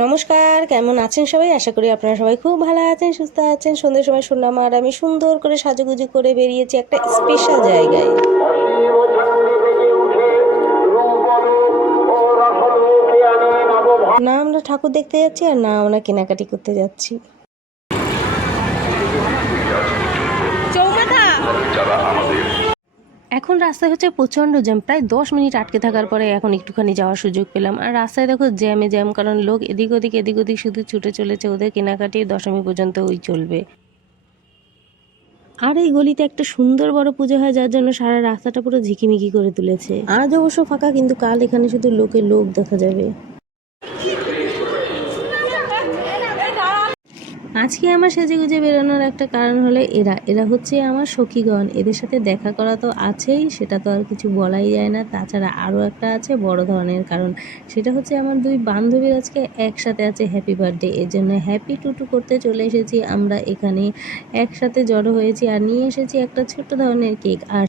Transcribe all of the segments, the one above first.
নমস্কার, কেমন আছেন সবাই? আশা করি আপনারা সবাই খুব ভালো আছেন, সুস্থ আছেন। সন্ধ্যের সময় শুনলাম আর আমি সুন্দর করে সাজুগুজু করে বেরিয়েছি একটা স্পেশাল জায়গায়। না আমরা ঠাকুর দেখতে যাচ্ছি আর না আমরা কেনাকাটি করতে যাচ্ছি। এখন রাস্তায় হচ্ছে প্রচণ্ড জ্যাম, প্রায় দশ মিনিট আটকে থাকার পরে এখন একটুখানি যাওয়ার সুযোগ পেলাম। আর রাস্তায় দেখো জ্যামে জ্যাম, কারণ লোক এদিক ওদিক এদিক ওদিক শুধু ছুটে চলেছে, ওদের কেনাকাটি দশমী পর্যন্ত ওই চলবে। আর এই গলিতে একটা সুন্দর বড় পুজো হয়, যার জন্য সারা রাস্তাটা পুরো ঝিকিমিকি করে তুলেছে। আজ অবশ্য ফাঁকা, কিন্তু কাল এখানে শুধু লোকে লোক দেখা যাবে। আজকে আমার সেজে গুজে বেরোনোর একটা কারণ হলো এরা। এরা হচ্ছে আমার সখীগণ। এদের সাথে দেখা করা তো আছেই, সেটা তো আর কিছু বলাই যায় না। তাছাড়া আরও একটা আছে বড় ধরনের কারণ। সেটা হচ্ছে আমার দুই বান্ধবীর আজকে একসাথে আছে হ্যাপি বার্থডে এর জন্য হ্যাপি টুটু করতে চলে এসেছি। আমরা এখানে একসাথে জড়ো হয়েছি আর নিয়ে এসেছি একটা ছোট্ট ধরনের কেক। আর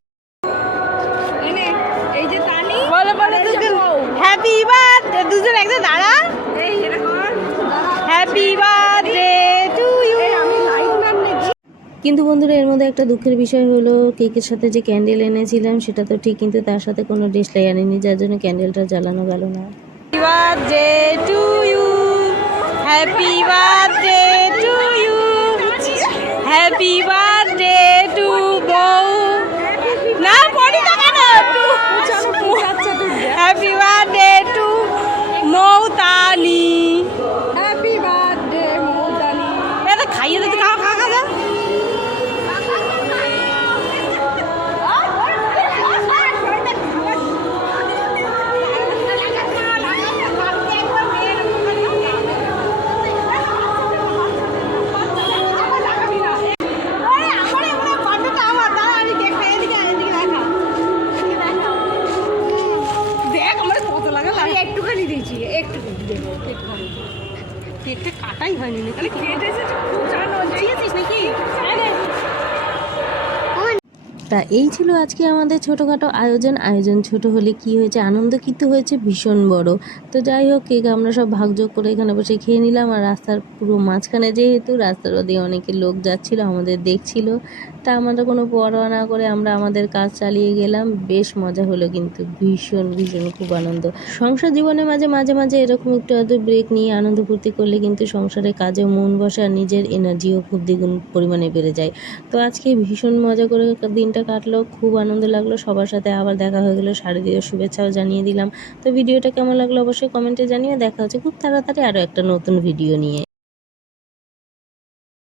কিন্তু বন্ধুরা, এর মধ্যে একটা দুঃখের বিষয় হলো, কেকের সাথে যে ক্যান্ডেল এনেছিলাম, সেটা তো ঠিক, কিন্তু তার সাথে কোনো ডিসলাই আনিনি, যার জন্য ক্যান্ডেলটা জ্বালানো গেল না। Happy birthday to you happy কেকটা কাটাই হয়নি। নাকি আরে খেতে এসেছি জানো দিয়েছিস নাকি তা এই ছিল আজকে আমাদের ছোটোখাটো আয়োজন। আয়োজন ছোট হলে কি হয়েছে? আনন্দ কিন্তু হয়েছে ভীষণ বড়। তো যাই হোক, কেক আমরা সব ভাগযোগ করে এখানে বসে খেয়ে নিলাম আর রাস্তার পুরো মাঝখানে যেহেতু রাস্তার ওদিকে অনেকে লোক যাচ্ছিল, আমাদের দেখছিল। তা আমরা কোনো পরোয়া না করে আমরা আমাদের কাজ চালিয়ে গেলাম। বেশ মজা হলো কিন্তু, ভীষণ ভীষণ খুব আনন্দ। সংসার জীবনের মাঝে মাঝে মাঝে এরকম একটু হয়তো ব্রেক নিয়ে আনন্দ ফুর্তি করলে কিন্তু সংসারে কাজে মন বসে আর নিজের এনার্জিও খুব দ্বিগুণ পরিমাণে বেড়ে যায়। তো আজকে ভীষণ মজা করে দিনটা কাটলো, খুব আনন্দ লাগল। সবার সাথে আবার দেখা হয়ে গেলো। শারদীয় শুভেচ্ছাও জানিয়ে দিলাম। তো ভিডিওটা কেমন লাগল অবশ্যই কমেন্টে জানিয়ে দেখা হচ্ছে। খুব তাড়াতাড়ি আরও একটা নতুন ভিডিও নিয়ে।